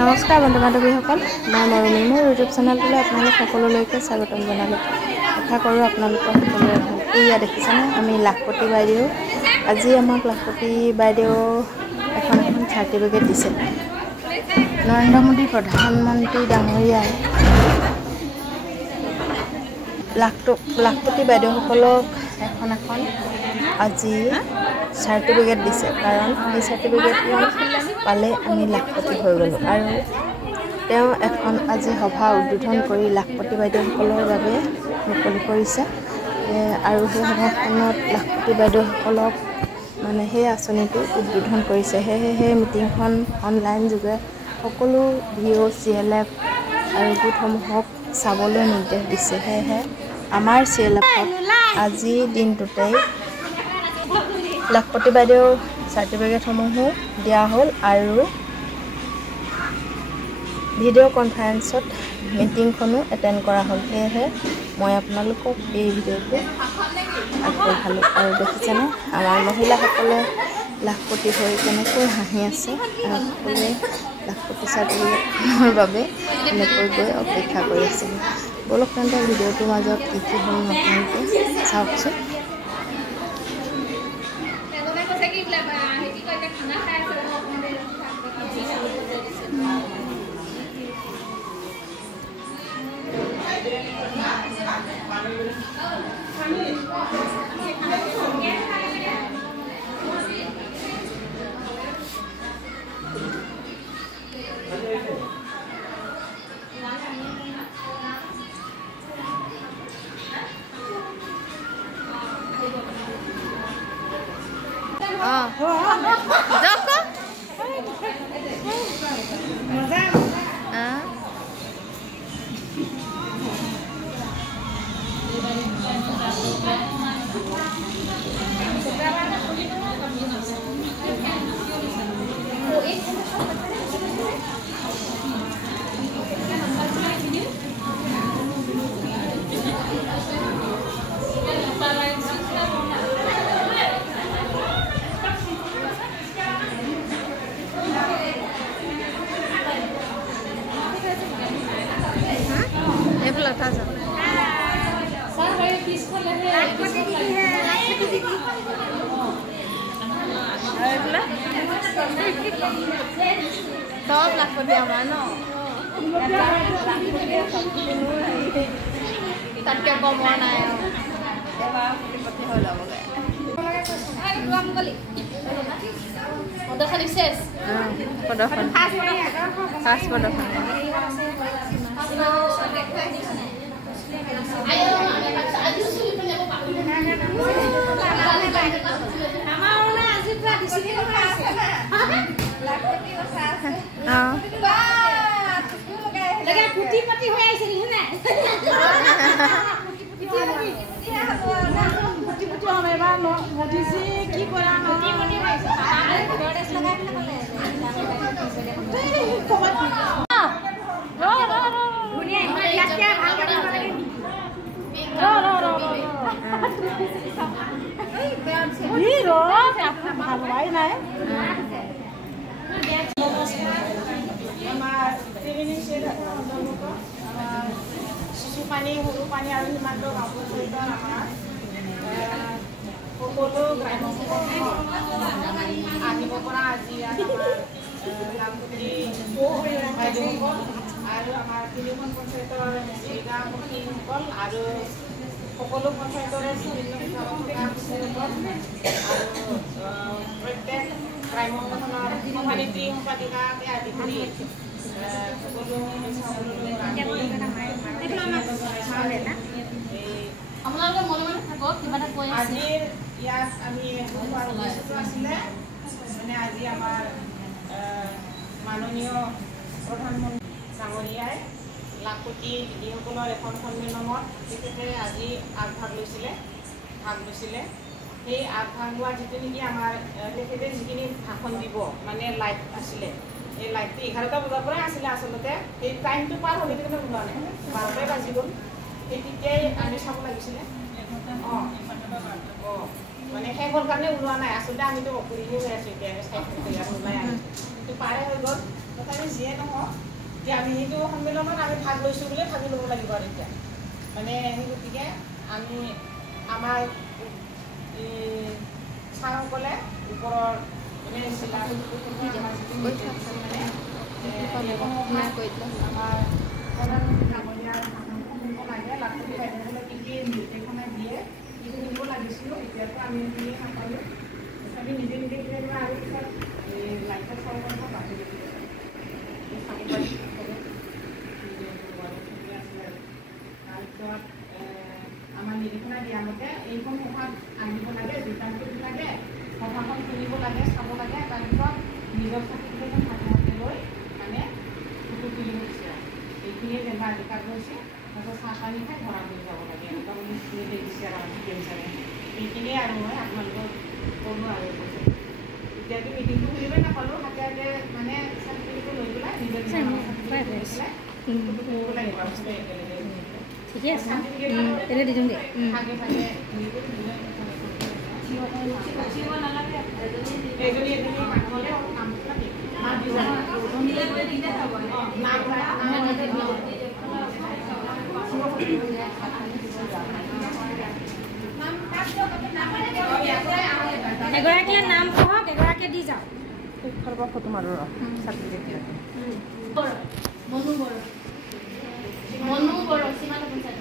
নমস্কাৰ বন্ধু বান্ধৱীসকল, মই মৰমী মোৰ ইউটিউব চেনেলটোলৈ আপোনালোক সকলোলৈকে স্বাগতম জনালোঁ। আশা কৰোঁ আপোনালোকৰ সকলোৰে ভাল। এয়া দেখিছেনে, আমি লাখপতি বাইদেউ, আজি আমাক লাখপতি বাইদেউ এখন চাৰ্টিফিকেট দিছে। নৰেন্দ্ৰ মোদী প্ৰধানমন্ত্ৰী ডাঙৰীয়াই লাখপতি বাইদেউসকলক এখন আজি চাৰ্টিফিকেট দিছে, কাৰণ এই চাৰ্টিফিকেটখন পালে আমি লাখপতি হৈ গ'লোঁ। আৰু তেওঁ এখন আজি সভা উদ্বোধন কৰি লাখপতি বাইদেউসকলৰ বাবে মুকলি কৰিছে। আৰু সেই সভাখনত লাখপতি বাইদেউসকলক সেই আঁচনিটো উদ্বোধন কৰিছে। সেয়েহে সেই মিটিংখন অনলাইন যোগে সকলো ভিঅ' CLF আৰু গোটসমূহক চাবলৈ নিৰ্দেশ দিছে। সেয়েহে আমাৰ CLFত আজিৰ দিনটোতেই লাখপতি বাইদেউ চাৰ্টিফিকেটসমূহো দিয়া হ'ল আৰু ভিডিঅ' কনফাৰেন্সত মিটিংখনো এটেণ্ড কৰা হ'ল। সেয়েহে মই আপোনালোকক এই ভিডিঅ'টো আগবঢ়ালোঁ। আৰু দেখিছেনে, আমাৰ মহিলাসকলে লাখপতি হৈ কেনেকৈ হাঁহি আছে আৰু সকলোৱে লাখপতি চাৰ্টিফিকেটৰ বাবে এনেকৈ গৈ অপেক্ষা কৰি আছিলোঁ। বলক তেন্তে ভিডিঅ'টোৰ মাজত কি হ'ল আপোনালোকে চাওকচোন। सब लाखपति हमारा न तक कमर ना कोटिपति हो जाबगे प्रदर्शन विशेष प्रदर्शन फास्ट प्रदर्शन কোটিপতি হৈ আহিছে নি না কোটিপতি হবে বা মোদিজি কি কৰা ন কোটিপতি হৈছে গডেছ লগাই পেলালে ধুনিয়া ইমান ইয়াতে ভাল কৰিব লাগে এই ৰ ভাল হয় নাই আমাৰ ত্ৰিবেণী শিশু পানী সৰু পানী আৰু সীমান্ত গাঁৱৰ সৈতে আমাৰ সকলো গ্ৰাম্য আহিব পৰা আজি লাখপতি বাইদেউসকল আৰু আমাৰ তিনিখন পঞ্চায়তৰ মহিলাসকল আৰু সকলো পঞ্চায়তৰে বিভিন্ন আৰু প্ৰত্যেক গ্ৰাম্য সভানেত্ৰী সম্পাদিকাকে আদি কৰি সকলো আজিৰ ইয়াত আমি আছিলে আজি আমাৰ মাননীয় প্ৰধানমন্ত্ৰী ডাঙৰীয়াই লাখপতি দিদিসকলৰ এখন সন্মিলনত তেখেতে আজি ভাগ লৈছিলে সেই আগভাগ লোৱা যিটো নেকি আমাৰ তেখেতে যিখিনি ভাষণ দিব লাইভ আছিলে, এই লাইভটো 11টা বজাৰ পৰাই আছিলে। আচলতে সেই টাইমটো পাৰ হ'লে কিন্তু ওলোৱা নাই, 12টাই বাজি গ'ল। সেই তেতিয়াই আমি চাব লাগিছিলে। শেষ হ'ল কাৰণে ওলোৱা নাই। আচলতে আমিতো অসুবিধা হৈ আছোঁ এতিয়া ওলাই আহি কিন্তু পাৰে হৈ গ'ল। তথাপি যিয়ে নহওক যে আমি সেইটো সন্মিলনত আমি ভাগ লৈছোঁ বুলিয়ে ভাবি ল'ব লাগিব আৰু এতিয়া মানে সেই গতিকে আমি আমাৰ ছাৰসকলে ওপৰৰ মানে জিলা আমাৰ প্ৰধানমন্ত্ৰী ডাঙৰীয়াৰ শুনিব লাগে লাখপতি বাইদেউসকলে কি কি নিৰ্দেশনা দিয়ে কি শুনিব লাগিছিলোঁ এতিয়াতো আমি শুনি নাপালোঁ আমি নিজে নিজে কেতিয়াবা আৰু পিছত লাইফত চাব পাৰিব বাকী চাব পাৰি তাৰপিছত আমাৰ নিৰ্দেশনা দিয়া মতে এইখন সভাত আনিব লাগে যোগদান কৰিব লাগে সভাখন শুনিব লাগে চাব লাগে তাৰপিছত নিজৰ চাৰ্টিফিকেটখন হাতে লৈ মানে ফটো তুলিব দিছে এইখিনিয়ে যেনিবা অধিকাৰ কৰিছে তাৰপিছত চাহ পানী খাই ঘৰা কৰি যাব লাগে এনেকুৱা মানে নিৰ্দেশ দিছে আৰু বিচাৰে এইখিনিয়ে আৰু মই আপোনালোকক ক'লোঁ আৰু এতিয়াতো মিটিংটো শুনিবই নাপালোঁ হাতে হাতে মানে চাৰ্টিফিকেটটো লৈ পেলাই নিজৰ শুনিব লাগিব আৰু একেলগে ঠিকে আছে তেনে দি দিওঁ দে ভাগে ভাগে এজনী এজনী মানুহলে নামটো এগৰাকীয়ে নাম কওক এগৰাকীয়ে দি যাওক ফটো মাৰো চাৰ্টিফিকেট মনু বড়ো সীমান্ত পঞ্চায়ত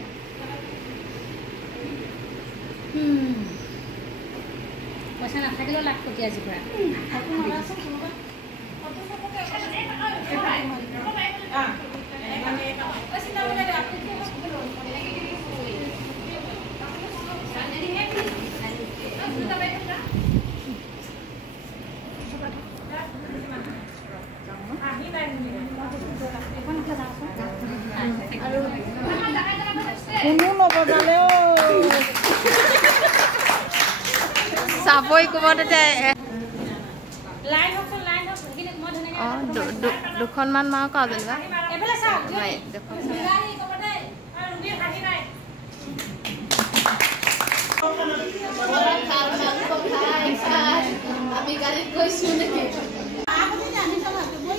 পইচা নাথাকিলেও লাখপতি আজিৰ পৰা কোনো নবজালেও চাবই ক'ব তেতিয়া লাইন হকচোন লাইন হক কিন্তু মই ধুনীয়াকৈ অঁ দুখনমান মাৰক আৰু যেনিবা এফালে চাওক দেখোন বিলাহী ক'ব দেই আৰু ৰুবিৰ হাঁহি নাই আমি গাড়ীত গৈছোঁ নেকি আপুনি জানি চাব বৈ